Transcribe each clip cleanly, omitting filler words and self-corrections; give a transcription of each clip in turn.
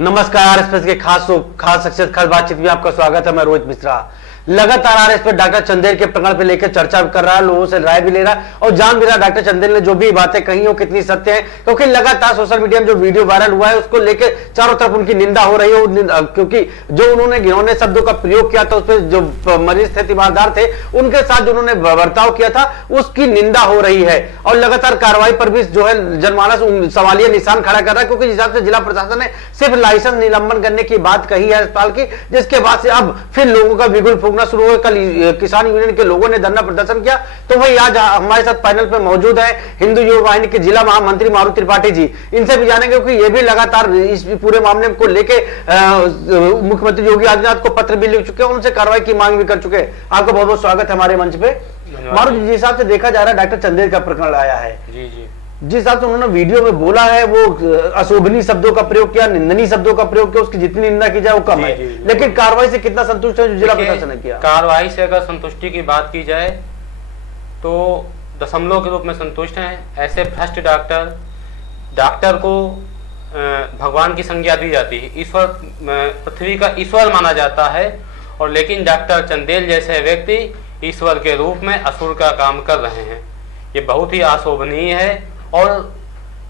नमस्कार। एक्सप्रेस के खास शख्सियत खास बातचीत में आपका स्वागत है। मैं रोहित मिश्रा। लगातार आरएस पर डॉक्टर चंदेल के प्रकरण पे लेकर चर्चा कर रहा है, लोगों से राय भी ले रहा है और जान भी रहा डॉक्टर चंदेल ने जो भी बातें कही वो कितनी सत्य है, क्योंकि लगातार सोशल मीडिया में जो वीडियो वायरल हुआ है उसको लेकर चारों तरफ उनकी निंदा हो रही है। क्योंकि जो उन्होंने घिनौने शब्दों का प्रयोग किया था, उस पर जो मरीज थे, तीमारदार थे, उनके साथ जो उन्होंने बर्ताव किया था उसकी निंदा हो रही है और लगातार कार्रवाई पर भी जो है जनमानस सवालिया निशान खड़ा कर रहा है। क्योंकि जिस हिसाब से जिला प्रशासन ने सिर्फ लाइसेंस निलंबन करने की बात कही है अस्पताल की, जिसके बाद से अब फिर लोगों का बिगुल फूंकना शुरू हो। कल किसान यूनियन के लोगों ने धरना प्रदर्शन किया, तो वही आज हमारे साथ पैनल पे मौजूद है हिंदू युवा वाहिनी के जिला महामंत्री मारुति त्रिपाठी जी। इनसे भी जानेंगे क्योंकि ये भी लगातार इस पूरे मामले को लेके मुख्यमंत्री योगी आदित्यनाथ को पत्र भी लिख चुके हैं, उनसे कार्रवाई की मांग भी कर चुके हैं। आपका बहुत बहुत स्वागत है हमारे मंच पे। मारुति जी, हिसाब से देखा जा रहा है डॉक्टर चंदेल का प्रकरण आया है, जी जी, जिस हिसाब से उन्होंने वीडियो में बोला है, वो अशोभनीय शब्दों का प्रयोग किया, निंदनीय शब्दों का प्रयोग किया, उसकी जितनी निंदा की जाए वो कम है। लेकिन कार्रवाई से कितना संतुष्ट है जो जिला प्रशासन ने किया? कार्रवाई से अगर संतुष्टि की बात की जाए तो दशमलव के रूप में संतुष्ट हैं। ऐसे भ्रष्ट डॉक्टर को भगवान की संज्ञा दी जाती है, ईश्वर, पृथ्वी का ईश्वर माना जाता है, और लेकिन डॉक्टर चंदेल जैसे व्यक्ति ईश्वर के रूप में असुर का काम कर रहे हैं। ये बहुत ही अशोभनीय है और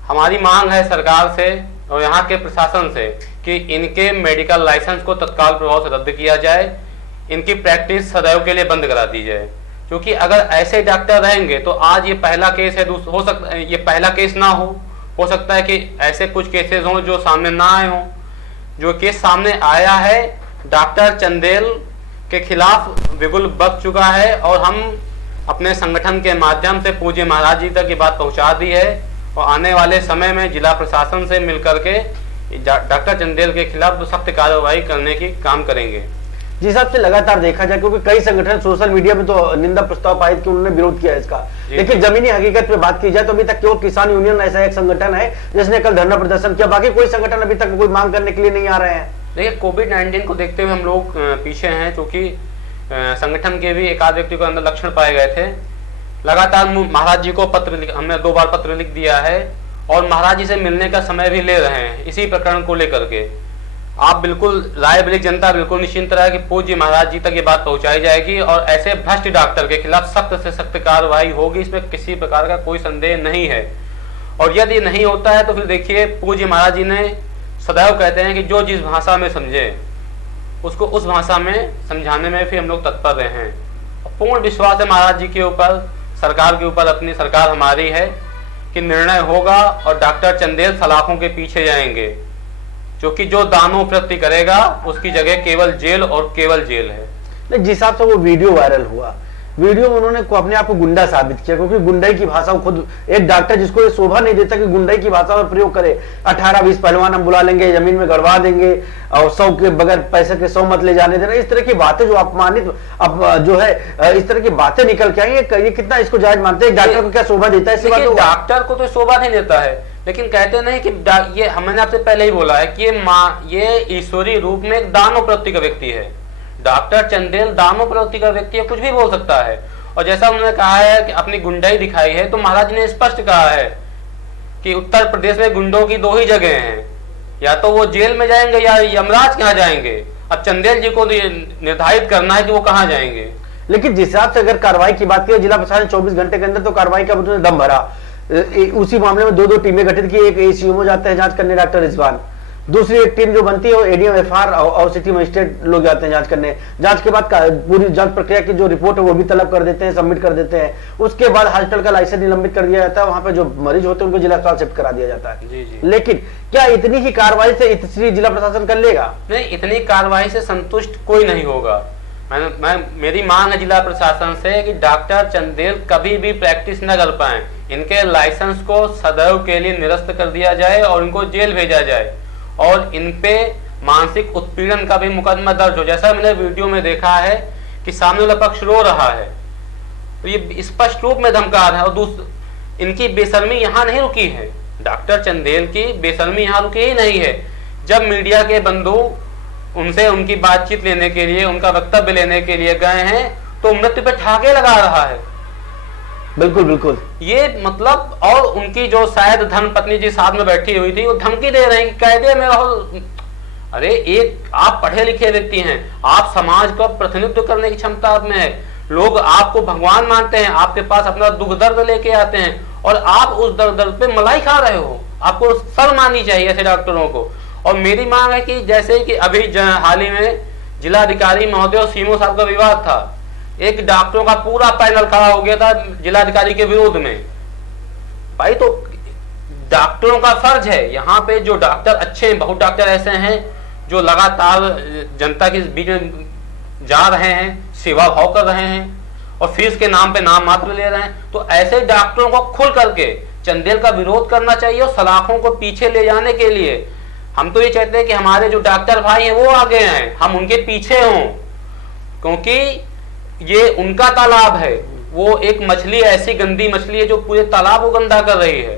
हमारी मांग है सरकार से और यहाँ के प्रशासन से कि इनके मेडिकल लाइसेंस को तत्काल प्रभाव से रद्द किया जाए, इनकी प्रैक्टिस सदैव के लिए बंद करा दी जाए। क्योंकि अगर ऐसे डॉक्टर रहेंगे तो आज ये पहला केस है, हो सकता है ये पहला केस ना हो सकता है कि ऐसे कुछ केसेस हों जो सामने ना आए हों। जो केस सामने आया है डॉक्टर चंदेल के खिलाफ बिल्कुल बच चुका है और हम अपने संगठन के माध्यम से पूज्य महाराज जी तक ये बात पहुंचा दी है और आने वाले समय में जिला प्रशासन से मिलकर के डॉक्टर चंदेल के खिलाफ सख्त कार्रवाई करने की काम करेंगे। जिस हिसाब से लगातार देखा जाए, क्योंकि कई संगठन सोशल मीडिया में तो निंदा प्रस्ताव पारित किए, उन्होंने विरोध किया इसका, लेकिन जमीनी हकीकत पे बात की जाए तो अभी तक केवल किसान यूनियन ऐसा एक संगठन है जिसने कल धरना प्रदर्शन किया, बाकी कोई संगठन अभी तक कोई मांग करने के लिए नहीं आ रहे हैं। देखिए, कोविड-19 को देखते हुए हम लोग पीछे हैं, क्योंकि संगठन के भी एक आध व्यक्ति को अंदर लक्षण पाए गए थे। लगातार महाराज जी को हमने 2 बार पत्र लिख दिया है और महाराज जी से मिलने का समय भी ले रहे हैं इसी प्रकरण को लेकर के। आप बिल्कुल रायबरेली जनता बिल्कुल निश्चिंत रहे कि पूज्य महाराज जी तक ये बात पहुंचाई जाएगी और ऐसे भ्रष्ट डॉक्टर के खिलाफ सख्त से सख्त कार्रवाई होगी, इसमें किसी प्रकार का कोई संदेह नहीं है। और यदि नहीं होता है तो फिर देखिए, पूज्य महाराज जी ने सदैव कहते हैं कि जो जिस भाषा में समझे उसको उस भाषा में समझाने में फिर हम लोग तत्पर रहे हैं। पूर्ण विश्वास है महाराज जी के ऊपर, सरकार के ऊपर, अपनी सरकार हमारी है कि निर्णय होगा और डॉक्टर चंदेल सलाखों के पीछे जाएंगे, क्योंकि जो दानों प्रति करेगा उसकी जगह केवल जेल और केवल जेल है। जिस हिसाब से वो वीडियो वायरल हुआ, वीडियो में उन्होंने अपने आप को गुंडा साबित किया, क्योंकि गुंडाई की भाषा, खुद एक डॉक्टर जिसको ये शोभा नहीं देता कि गुंडाई की भाषा में प्रयोग करे। 18-20 पहलवान हम बुला लेंगे, जमीन में गड़वा देंगे और 100 के बगैर पैसे के 100 मत ले जाने देना, इस तरह की बातें जो अपमानित जो है इस तरह की बातें निकल के आई, ये कितना इसको जायज मानते हैं? डॉक्टर को क्या शोभा देता है? डॉक्टर को तो शोभा नहीं देता है, लेकिन कहते नहीं कि ये हमने आपसे पहले ही बोला है कि ये ईश्वरीय रूप में एक दानव प्रवृत्ति का व्यक्ति है। डॉक्टर चंदेल दानव प्रवृत्ति का व्यक्ति है, कुछ भी बोल सकता है। और जैसा उन्होंने कहा है कि अपनी गुंडाई दिखाई है, तो महाराज ने स्पष्ट कहा है कि उत्तर प्रदेश में गुंडों की 2 ही जगह हैं, या तो वो जेल में जाएंगे या यमराज कहाँ जाएंगे। अब चंदेल जी को निर्धारित करना है कि वो कहाँ जाएंगे। लेकिन जिस हिसाब से अगर कार्रवाई की बात करें, जिला प्रशासन 24 घंटे के अंदर तो कार्रवाई का उन्होंने दम भरा। उसी मामले में 2 टीमें गठित की, एक एसीएमओ जाते हैं जांच करने डॉक्टर रिजवान, दूसरी एक टीम जो बनती है वो एडीएम एफआर और सिटी मजिस्ट्रेट लोग जाते हैं जांच करने। जांच के बाद पूरी जांच प्रक्रिया की जो रिपोर्ट है वो भी तलब कर देते हैं, सबमिट कर देते हैं। उसके बाद हॉस्पिटल का लाइसेंस निलंबित कर दिया जाता है, वहां पे जो मरीज होते हैं उनको जिला अस्पताल शिफ्ट करा दिया जाता है। जी जी। लेकिन क्या इतनी ही कार्रवाई से इतनी जिला प्रशासन कर लेगा? नहीं, इतनी कार्रवाई से संतुष्ट कोई नहीं होगा। मेरी मांग है जिला प्रशासन से कि डॉक्टर चंदेल कभी भी प्रैक्टिस न कर पाए, इनके लाइसेंस को सदैव के लिए निरस्त कर दिया जाए और इनको जेल भेजा जाए और इन पे मानसिक उत्पीड़न का भी मुकदमा दर्ज हो। जैसा मैंने वीडियो में देखा है कि सामने वाला पक्ष रो रहा है, तो ये स्पष्ट रूप में धमका रहा है। और इनकी बेशर्मी यहाँ नहीं रुकी है, डॉक्टर चंदेल की बेशर्मी यहाँ रुकी ही नहीं है। जब मीडिया के बंधु उनसे उनकी बातचीत लेने के लिए, उनका वक्तव्य लेने के लिए गए हैं, तो मृत्यु पे ठाके लगा रहा है। बिल्कुल बिल्कुल, ये मतलब, और उनकी जो शायद धर्म पत्नी जी साथ में बैठी हुई थी, वो धमकी दे रहे हैं कि कायदे में रहो, अरे एक आप पढ़े लिखे व्यक्ति हैं, आप समाज का प्रतिनिधित्व करने की क्षमता आप में है, लोग आपको भगवान मानते हैं, आपके पास अपना दुख दर्द लेके आते हैं और आप उस दर्द पे मलाई खा रहे हो। आपको शर्म आनी चाहिए ऐसे डॉक्टरों को। और मेरी मांग है कि जैसे कि अभी हाल ही में जिलाधिकारी महोदय और सीएमओ साहब का विवाद था, एक डॉक्टरों का पूरा पैनल खड़ा हो गया था जिलाधिकारी के विरोध में। भाई तो डॉक्टरों का फर्ज है, यहाँ पे जो डॉक्टर अच्छे हैं, बहुत डॉक्टर ऐसे हैं जो लगातार जनता के बीच में जा रहे हैं, सेवा भाव कर रहे हैं और फीस के नाम पे नाम मात्र ले रहे हैं। तो ऐसे डॉक्टरों को खुल करके चंदेल का विरोध करना चाहिए और सलाखों को पीछे ले जाने के लिए हम तो ये चाहते हैं कि हमारे जो डॉक्टर भाई हैं वो आगे आए, हम उनके पीछे हों, क्योंकि ये उनका तालाब है। वो एक मछली ऐसी गंदी मछली है जो पूरे तालाब को गंदा कर रही है।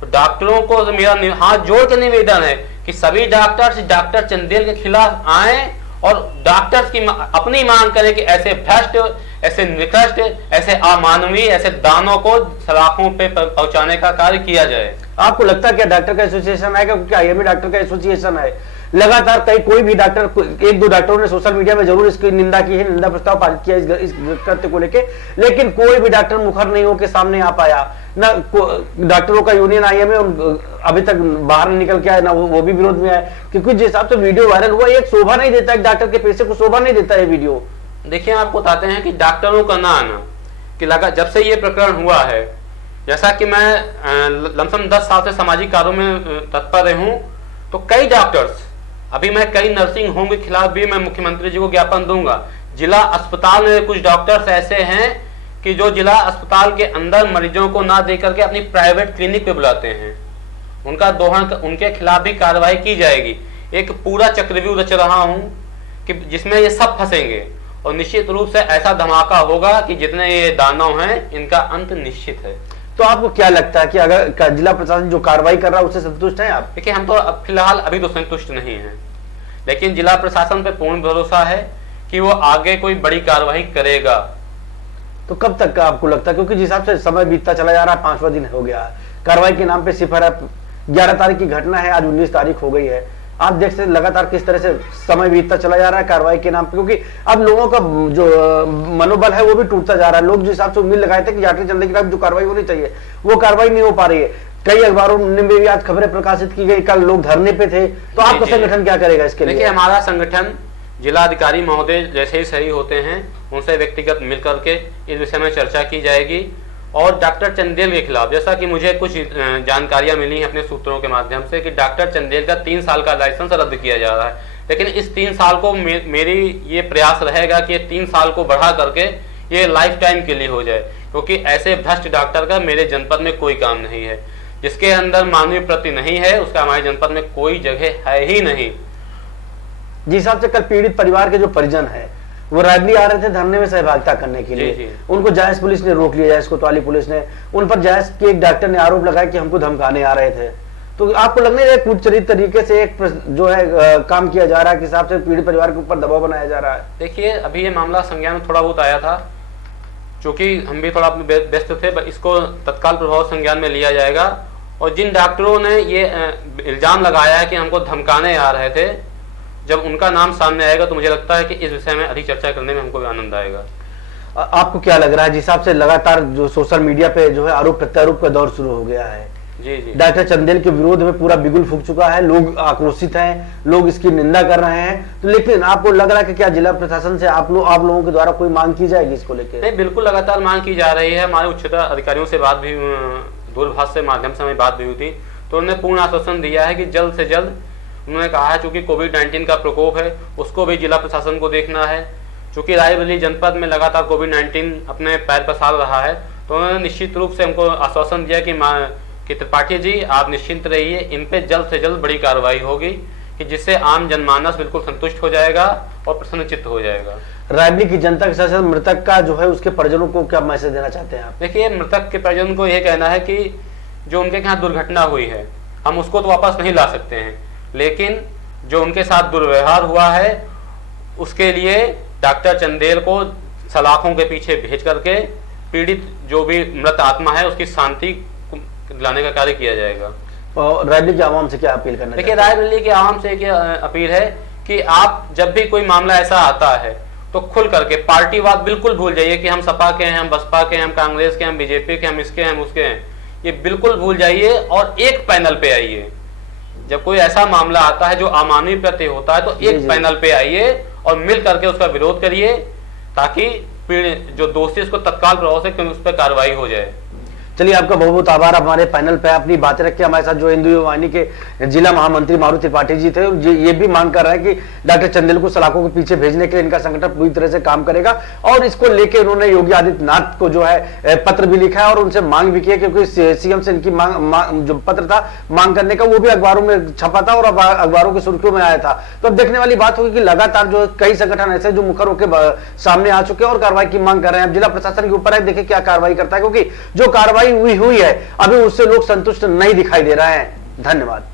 तो डॉक्टरों को मेरा हाथ जोड़ के निवेदन है कि सभी डॉक्टर चंदेल के खिलाफ आए और डॉक्टर्स की अपनी मांग करें कि ऐसे भ्रष्ट, ऐसे निकृष्ट, ऐसे अमानवीय, ऐसे दानों को सलाखों पे पहुंचाने का कार्य किया जाए। आपको लगता है क्या डॉक्टर का एसोसिएशन आएगा? क्योंकि आईएमए डॉक्टर का एसोसिएशन है, लगातार कई कोई भी डॉक्टर, एक दो डॉक्टरों ने सोशल मीडिया में जरूर इसकी निंदा की है, निंदा प्रस्ताव पारित किया इस कृत्य को लेके, लेकिन कोई भी डॉक्टर मुखर नहीं होकर सामने आ पाया। ना डॉक्टरों का यूनियन आईएमए अभी तक बाहर नहीं निकल के आया, ना वो भी विरोध में आया, क्योंकि जिस हिसाब से वीडियो वायरल हुआ, एक शोभा नहीं देता, एक डॉक्टर के पेशे को शोभा नहीं देता है वीडियो। देखिए, आपको बताते हैं कि डॉक्टरों का ना आना कि लगा जब से ये प्रकरण हुआ है, जैसा कि मैं लमसम 10 साल से सामाजिक कार्यों में तत्पर हूं, तो कई डॉक्टर्स, अभी मैं कई नर्सिंग होम के खिलाफ भी मैं मुख्यमंत्री जी को ज्ञापन दूंगा। जिला अस्पताल में कुछ डॉक्टर्स ऐसे हैं कि जो जिला अस्पताल के अंदर मरीजों को ना दे करके अपनी प्राइवेट क्लिनिक पे बुलाते हैं। उनका दोहन, उनके खिलाफ भी कार्रवाई की जाएगी। एक पूरा चक्रव्यूह रच रहा हूं कि जिसमें ये सब फंसेंगे और निश्चित रूप से ऐसा धमाका होगा कि जितने ये दानव हैं इनका अंत निश्चित है। तो आपको क्या लगता है कि अगर जिला प्रशासन जो कार्रवाई कर रहा है उससे संतुष्ट हैं आप? देखिए, हम तो फिलहाल अभी तो संतुष्ट नहीं हैं, लेकिन जिला प्रशासन पे पूर्ण भरोसा है कि वो आगे कोई बड़ी कार्रवाई करेगा। तो कब तक का आपको लगता है? क्योंकि जिस हिसाब से समय बीतता चला जा रहा है, 5वां दिन हो गया, कार्रवाई के नाम पे सिफर है। 11 तारीख की घटना है, आज 19 तारीख हो गई है। आप देख सकते लगातार किस तरह से समय बीतता चला जा रहा है कार्रवाई के नाम पे, क्योंकि अब लोगों का जो मनोबल है वो भी टूटता जा रहा है। लोग जिस हिसाब से उम्मीद लगाए थे कि डॉक्टर चंदेल के खिलाफ जो कार्रवाई होनी चाहिए वो कार्रवाई नहीं हो पा रही है। कई अखबारों में भी आज खबरें प्रकाशित की गई, कल लोग धरने पे थे। तो आपका संगठन क्या करेगा इसके लिए? देखिए, हमारा संगठन जिलाधिकारी महोदय जैसे ही सही होते हैं उनसे व्यक्तिगत मिलकर के इस विषय में चर्चा की जाएगी। और डॉक्टर चंदेल के खिलाफ, जैसा कि मुझे कुछ जानकारियां मिली हैं अपने सूत्रों के माध्यम से, कि डॉक्टर चंदेल का 3 साल का लाइसेंस रद्द किया जा रहा है। लेकिन इस 3 साल को मेरी ये प्रयास रहेगा कि 3 साल को बढ़ा करके ये लाइफ टाइम के लिए हो जाए, क्योंकि ऐसे भ्रष्ट डॉक्टर का मेरे जनपद में कोई काम नहीं है। जिसके अंदर मानवीय प्रति नहीं है उसका हमारे जनपद में कोई जगह है ही नहीं। जिस हिसाब से कल पीड़ित परिवार के जो परिजन है वो रायबली आ रहे थे धरने में सहभागिता करने के लिए, उनको जायज पुलिस ने रोक लिया, जायज कोतवाली पुलिस ने उन पर जायज के एक डॉक्टर ने आरोप लगाया कि हमको धमकाने आ रहे थे। तो आपको लगने है कुचरित तरीके से एक जो है काम किया जा रहा है, किस हिसाब से पीड़ित परिवार के ऊपर दबाव बनाया जा रहा है? देखिए, अभी ये मामला संज्ञान में थोड़ा बहुत आया था, चूंकि हम भी थोड़ा व्यस्त थे, इसको तत्काल प्रभाव संज्ञान में लिया जाएगा। और जिन डॉक्टरों ने ये इल्जाम लगाया है कि हमको धमकाने आ रहे थे, जब उनका नाम सामने आएगा तो मुझे लगता है कि इस विषय में अधिक चर्चा करने में हमको भी आनंद आएगा। आपको क्या लग रहा है जिस हिसाब से लगातार जो सोशल मीडिया पे जो है आरोप प्रत्यारोप का दौर शुरू हो गया है? जी जी, डॉक्टर चंदेल के विरोध में पूरा बिगुल फूक चुका है, लोग आक्रोशित हैं, लोग इसकी निंदा कर रहे हैं। तो लेकिन आपको लग रहा है कि क्या जिला प्रशासन से आप लोगों के द्वारा कोई मांग की जाएगी इसको लेकर? नहीं, बिल्कुल लगातार मांग की जा रही है। हमारे उच्चतम अधिकारियों से बात भी, दूरभाष से माध्यम से हमारी बात भी हुई थी, तो उन्होंने पूर्ण आश्वासन दिया है कि जल्द से जल्द, उन्होंने कहा है चूंकि कोविड-19 का प्रकोप है उसको भी जिला प्रशासन को देखना है, चूंकि रायबरेली जनपद में लगातार कोविड-19 अपने पैर पसार रहा है, तो उन्होंने निश्चित रूप से हमको आश्वासन दिया कि त्रिपाठी जी आप निश्चिंत रहिए, इन पे जल्द से जल्द बड़ी कार्रवाई होगी कि जिससे आम जनमानस बिल्कुल संतुष्ट हो जाएगा और प्रसन्नचित्त हो जाएगा। रायबरेली की जनता के साथ साथ मृतक का जो है उसके परिजनों को क्या मैसेज देना चाहते हैं आप? देखिए, मृतक के परिजन को यह कहना है कि जो उनके यहाँ दुर्घटना हुई है हम उसको तो वापस नहीं ला सकते हैं, लेकिन जो उनके साथ दुर्व्यवहार हुआ है उसके लिए डॉक्टर चंदेल को सलाखों के पीछे भेज करके पीड़ित जो भी मृत आत्मा है उसकी शांति दिलाने का कार्य किया जाएगा। और रायबरेली के आवाम से क्या अपील करना देखिए, चाहते हैं? रायबरेली के आवाम से क्या अपील है कि आप जब भी कोई मामला ऐसा आता है तो खुल करके पार्टीवाद बिल्कुल भूल जाइए कि हम सपा के हैं, हम बसपा के हैं, हम कांग्रेस के, हम बीजेपी के, हम इसके हैं, हम उसके हैं, ये बिल्कुल भूल जाइए और एक पैनल पे आइए। जब कोई ऐसा मामला आता है जो अमानवीय प्रति होता है तो एक पैनल पे आइए और मिल करके उसका विरोध करिए, ताकि जो दोषी उसको तत्काल प्रभाव से उस पर कार्रवाई हो जाए। चलिए, आपका बहुत बहुत आभार। हमारे पैनल पे अपनी बातें रख के हमारे साथ जो हिंदू वाहिनी के जिला महामंत्री मारुति त्रिपाठी जी थे, ये भी मांग कर रहे हैं कि डॉक्टर चंदेल को सलाखों के पीछे भेजने के लिए इनका संगठन पूरी तरह से काम करेगा, और इसको लेके उन्होंने योगी आदित्यनाथ को जो है पत्र भी लिखा है और उनसे मांग भी की है, क्योंकि सीएम से इनकी जो पत्र था मांग करने का, वो भी अखबारों में छपा था और अखबारों की सुर्खियों में आया था। तो अब देखने वाली बात होगी कि लगातार जो कई संगठन ऐसे जो मुखर होकर सामने आ चुके हैं और कार्रवाई की मांग कर रहे हैं। अब जिला प्रशासन के ऊपर है, देखिए क्या कार्रवाई करता है, क्योंकि जो कार्रवाई हुई है अभी उससे लोग संतुष्ट नहीं दिखाई दे रहे हैं। धन्यवाद।